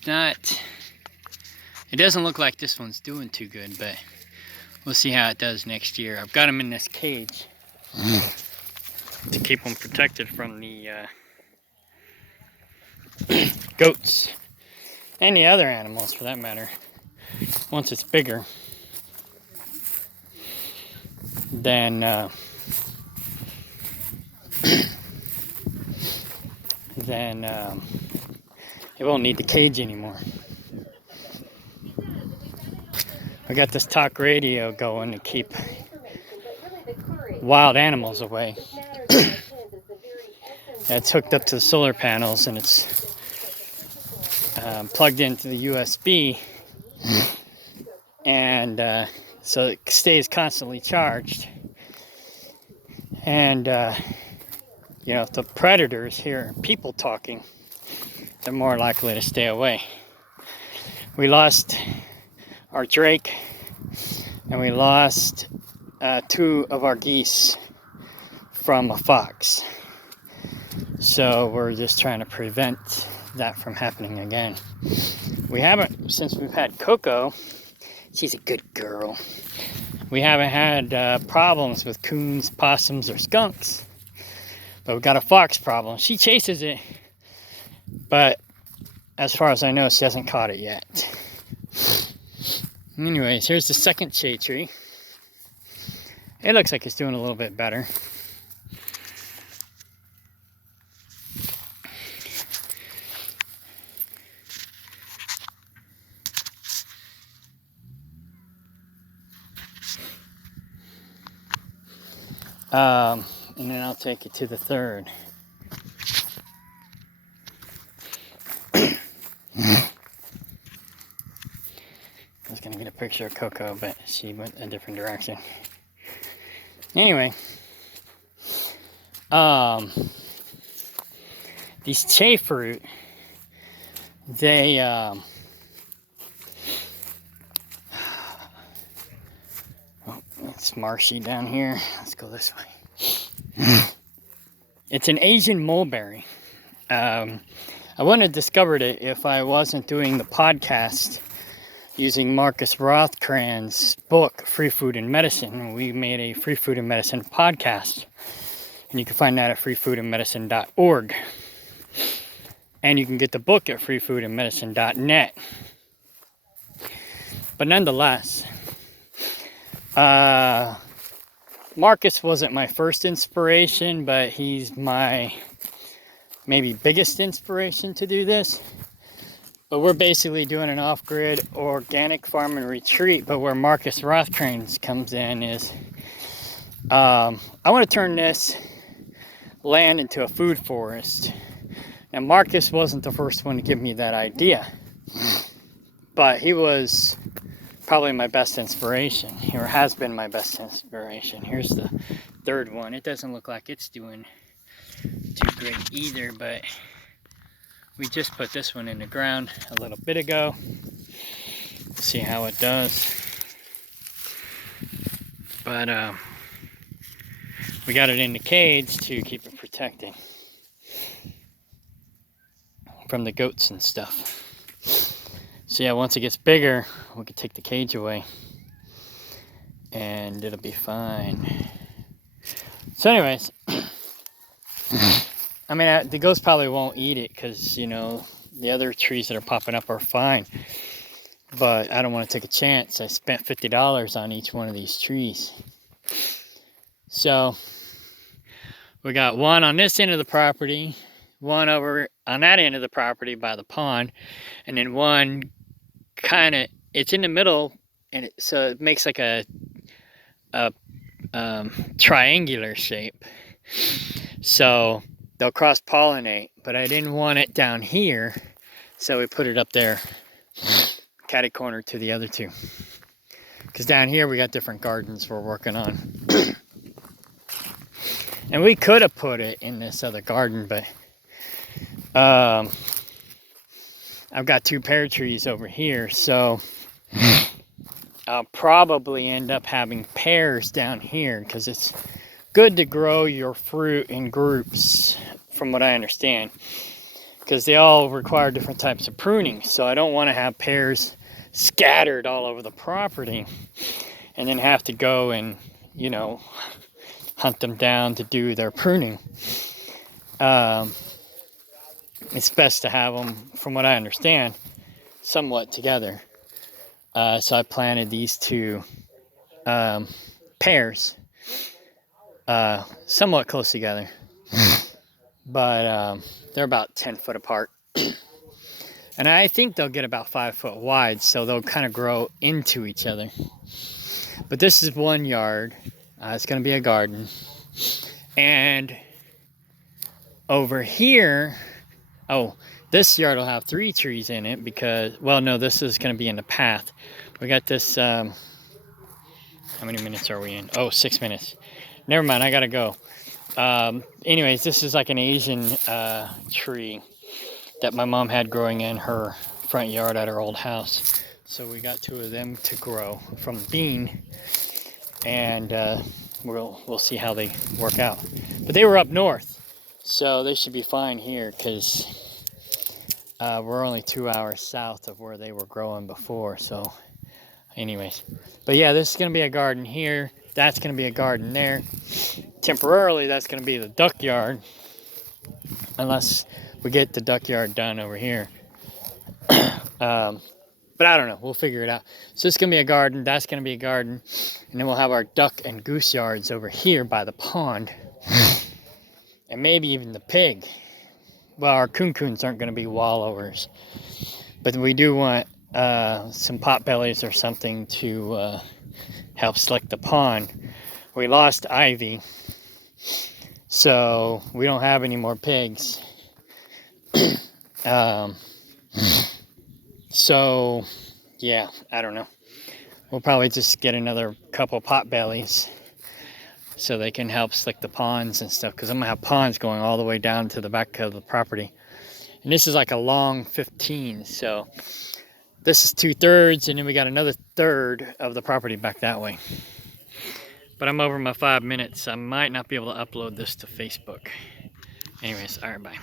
it's not, it doesn't look like this one's doing too good, but we'll see how it does next year. I've got them in this cage to keep them protected from the goats and the other animals for that matter. Once it's bigger, then it won't need the cage anymore. I got this talk radio going to keep wild animals away. It's hooked up to the solar panels and it's plugged into the USB, and so it stays constantly charged. And you know, if the predators hear people talking, they're more likely to stay away. We lost our drake, and we lost 2 of our geese from a fox. So we're just trying to prevent that from happening again. We haven't, since we've had Coco, she's a good girl, we haven't had problems with coons, possums, or skunks. But we've got a fox problem. She chases it, but as far as I know, she hasn't caught it yet. Anyways, here's the second shade tree. It looks like it's doing a little bit better. And then I'll take it to the third. I was gonna get a picture of Coco, but she went a different direction. Anyway, these chafe fruit, they oh, it's marshy down here. Let's go this way. It's an Asian mulberry. I wouldn't have discovered it if I wasn't doing the podcast using Marcus Rothkran's book, Free Food and Medicine. We made a Free Food and Medicine podcast, and you can find that at freefoodandmedicine.org. And you can get the book at freefoodandmedicine.net. But nonetheless, Marcus wasn't my first inspiration, but he's my maybe biggest inspiration to do this. But we're basically doing an off-grid organic farm and retreat. But where Marcus Rothkran's comes in is, I want to turn this land into a food forest. Now, Marcus wasn't the first one to give me that idea, but he was probably my best inspiration, or has been my best inspiration. Here's the third one. It doesn't look like it's doing too great either, but we just put this one in the ground a little bit ago. See how it does. But we got it in the cage to keep it protected from the goats and stuff. So yeah, once it gets bigger, we can take the cage away and it'll be fine. So anyways, I mean, the ghost probably won't eat it because, you know, the other trees that are popping up are fine. But I don't want to take a chance. I spent $50 on each one of these trees. So we got one on this end of the property, one over on that end of the property by the pond, and then one kind of, it's in the middle, and so it makes like a triangular shape. So they'll cross-pollinate, but I didn't want it down here, so we put it up there, catty corner to the other two. Because down here we got different gardens we're working on. And we could have put it in this other garden, but I've got 2 pear trees over here, so I'll probably end up having pears down here because it's good to grow your fruit in groups, from what I understand. because they all require different types of pruning. So I don't want to have pears scattered all over the property and then have to go and, you know, hunt them down to do their pruning. It's best to have them, from what I understand, somewhat together. So I planted these two pears somewhat close together, but they're about 10 foot apart. And I think they'll get about 5 foot wide, so they'll kind of grow into each other. But this is 1 yard. It's going to be a garden. And over here, oh, this yard will have 3 trees in it because, well, no, this is going to be in the path. We got this, how many minutes are we in? Oh, 6 minutes. Never mind, I got to go. Anyways, this is like an Asian tree that my mom had growing in her front yard at her old house. So we got 2 of them to grow from bean, and we'll see how they work out. But they were up north, so they should be fine here because we're only 2 hours south of where they were growing before. So anyways, but yeah, this is gonna be a garden here. That's gonna be a garden there. Temporarily, that's gonna be the duck yard, unless we get the duck yard done over here. But I don't know, we'll figure it out. So this is gonna be a garden, that's gonna be a garden, and then we'll have our duck and goose yards over here by the pond. And maybe even the pig. Well, our coon-coons aren't gonna be wallovers, but we do want some potbellies or something to help slick the pond. We lost Ivy, so we don't have any more pigs. So yeah, I don't know. We'll probably just get another couple potbellies so they can help slick the ponds and stuff, because I'm gonna have ponds going all the way down to the back of the property. And this is like a long 15, so this is 2/3, and then we got another 1/3 of the property back that way. But I'm over my 5 minutes. I might not be able to upload this to Facebook. Anyways, all right, bye.